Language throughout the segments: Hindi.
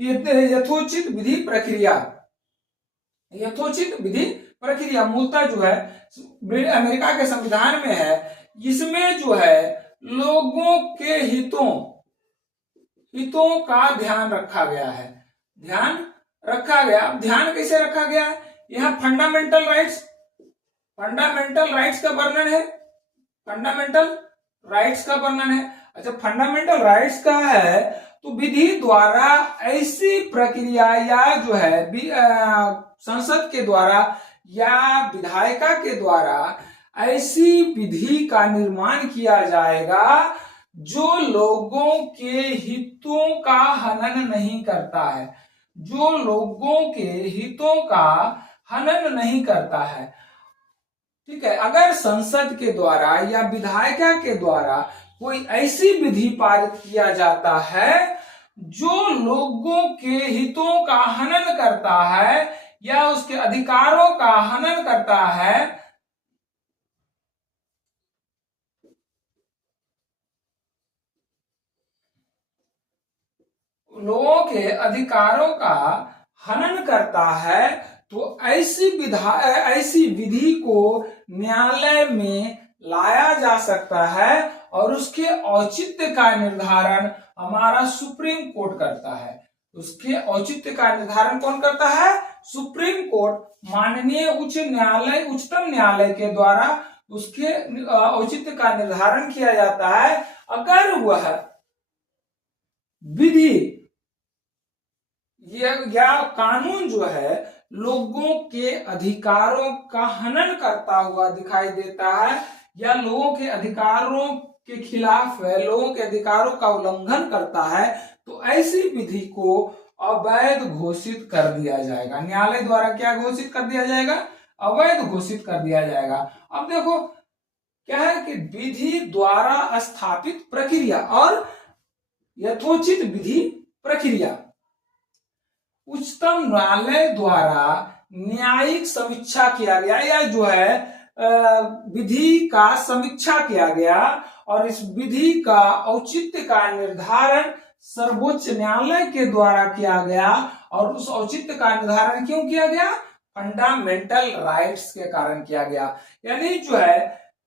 यथोचित विधि प्रक्रिया, यथोचित विधि प्रक्रिया मूलतः जो है अमेरिका के संविधान में है। इसमें जो है लोगों के हितों का ध्यान रखा गया है, ध्यान रखा गया। अब ध्यान कैसे रखा गया है? यहाँ फंडामेंटल राइट्स का वर्णन है, फंडामेंटल राइट्स का वर्णन है। अच्छा, फंडामेंटल राइट्स का है तो विधि द्वारा ऐसी प्रक्रिया या जो है संसद के द्वारा या विधायिका के द्वारा ऐसी विधि का निर्माण किया जाएगा जो लोगों के हितों का हनन नहीं करता है, जो लोगों के हितों का हनन नहीं करता है। ठीक है, अगर संसद के द्वारा या विधायिका के द्वारा कोई ऐसी विधि पारित किया जाता है जो लोगों के हितों का हनन करता है या उसके अधिकारों का हनन करता है, लोगों के अधिकारों का हनन करता है, तो ऐसी विधि को न्यायालय में लाया जा सकता है और उसके औचित्य का निर्धारण हमारा सुप्रीम कोर्ट करता है। उसके औचित्य का निर्धारण कौन करता है? सुप्रीम कोर्ट, माननीय उच्चतम न्यायालय के द्वारा उसके औचित्य का निर्धारण किया जाता है। अगर वह विधि या कानून जो है लोगों के अधिकारों का हनन करता हुआ दिखाई देता है या लोगों के अधिकारों के खिलाफ है, लोगों के अधिकारों का उल्लंघन करता है, तो ऐसी विधि को अवैध घोषित कर दिया जाएगा। न्यायालय द्वारा क्या घोषित कर दिया जाएगा? अवैध घोषित कर दिया जाएगा। अब देखो क्या है कि विधि द्वारा स्थापित प्रक्रिया और यथोचित विधि प्रक्रिया, उच्चतम न्यायालय द्वारा न्यायिक समीक्षा किया गया या जो है विधि का समीक्षा किया गया और इस विधि का औचित्य का निर्धारण सर्वोच्च न्यायालय के द्वारा किया गया। और उस औचित्य का निर्धारण क्यों किया गया? फंडामेंटल राइट्स के कारण किया गया। यानी जो है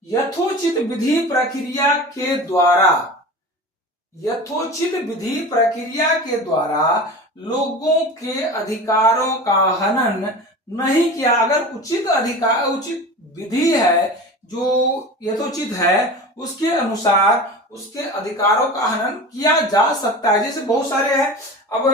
यथोचित विधि प्रक्रिया के द्वारा, यथोचित विधि प्रक्रिया के द्वारा लोगों के अधिकारों का हनन नहीं किया। अगर उचित विधि है जो यथोचित है, उसके अनुसार उसके अधिकारों का हनन किया जा सकता है। जैसे बहुत सारे हैं, अब